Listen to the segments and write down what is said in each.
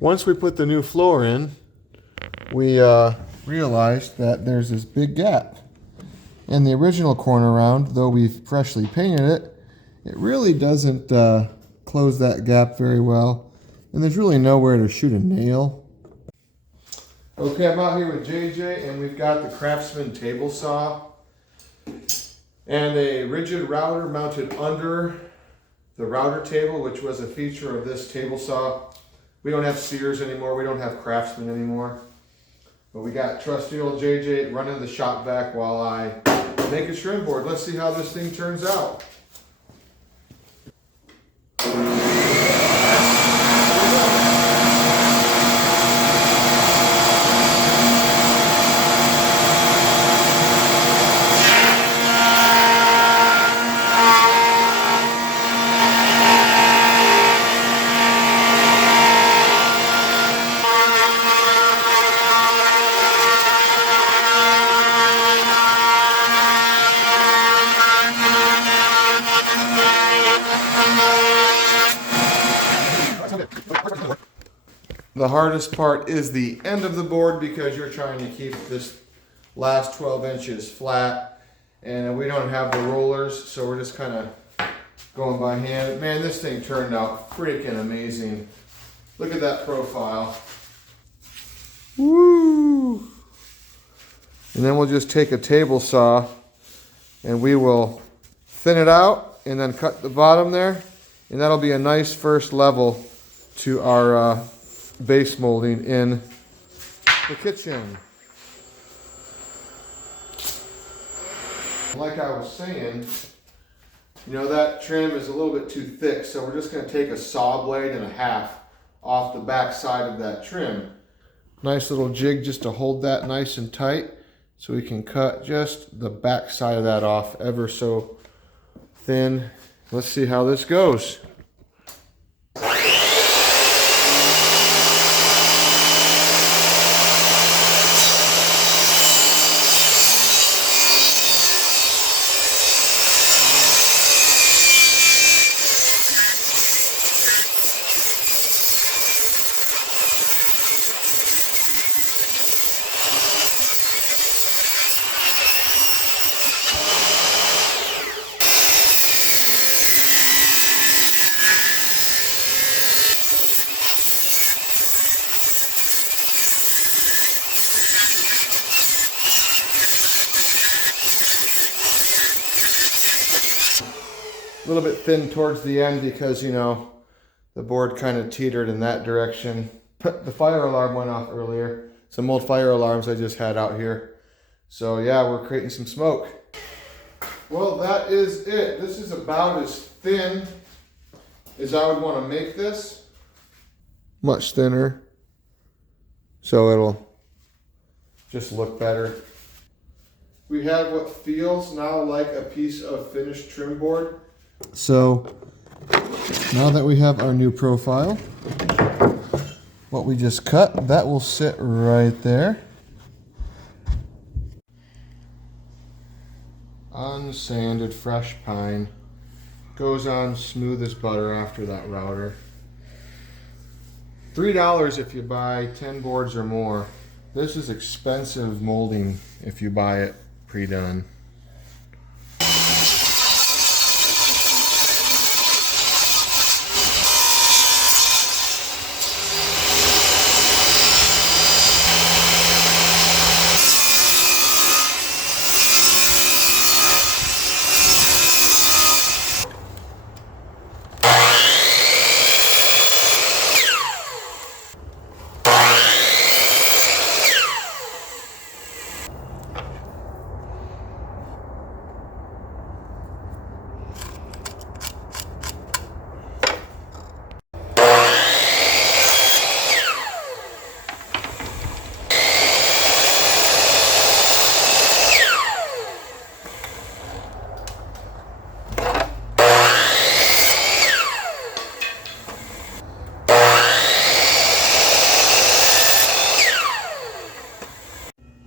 Once we put the new floor in, we realized that there's this big gap. And the original corner round, though we've freshly painted it, it really doesn't close that gap very well. And there's really nowhere to shoot a nail. Okay, I'm out here with JJ, and we've got the Craftsman table saw and a rigid router mounted under the router table, which was a feature of this table saw. We don't have Sears anymore, we don't have Craftsman anymore. But we got trusty old JJ running the shop vac while I make a trim board. Let's see how this thing turns out. The hardest part is the end of the board because you're trying to keep this last 12 inches flat, and we don't have the rollers, so we're just kind of going by hand. Man, this thing turned out freaking amazing. Look at that profile. Woo! And then we'll just take a table saw and we will thin it out and then cut the bottom there, and that'll be a nice first level to our base molding in the kitchen. Like I was saying, you know, that trim is a little bit too thick, so we're just going to take a saw blade and a half off the back side of that trim. Nice little jig just to hold that nice and tight, so we can cut just the back side of that off ever so thin. Let's see how this goes. A little bit thin towards the end because, you know, the board kind of teetered in that direction. The fire alarm went off earlier. Some old fire alarms I just had out here. So yeah, we're creating some smoke. Well, that is it. This is about as thin as I would want to make this. Much thinner. So it'll just look better. We have what feels now like a piece of finished trim board. So now that we have our new profile, what we just cut, that will sit right there. Unsanded fresh pine. Goes on smooth as butter after that router. $3 if you buy 10 boards or more. This is expensive molding if you buy it pre-done.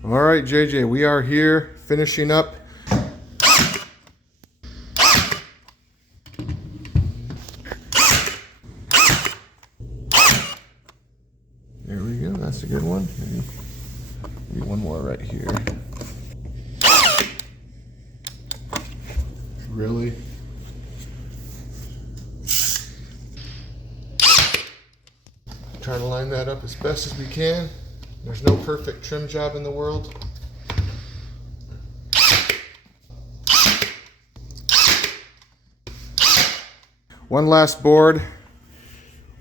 All right, JJ, we are here finishing up that's a good one. Maybe one more right here. Really? Try to line that up as best as we can. There's no perfect trim job in the world. One last board.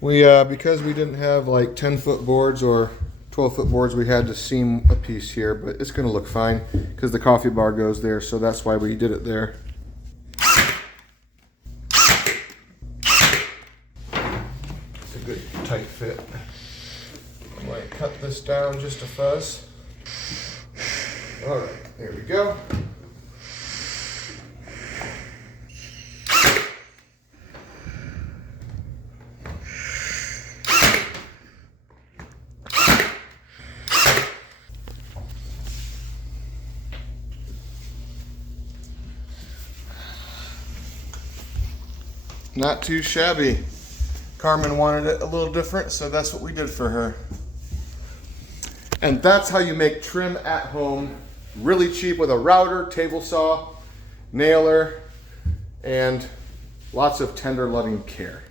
We because we didn't have like 10-foot boards or 12-foot boards, we had to seam a piece here, but it's gonna look fine because the coffee bar goes there, so that's why we did it there. It's a good tight fit. I might cut this down just a fuzz. All right, there we go. Not too shabby. Carmen wanted it a little different, so that's what we did for her. And that's how you make trim at home, really cheap, with a router, table saw, nailer, and lots of tender loving care.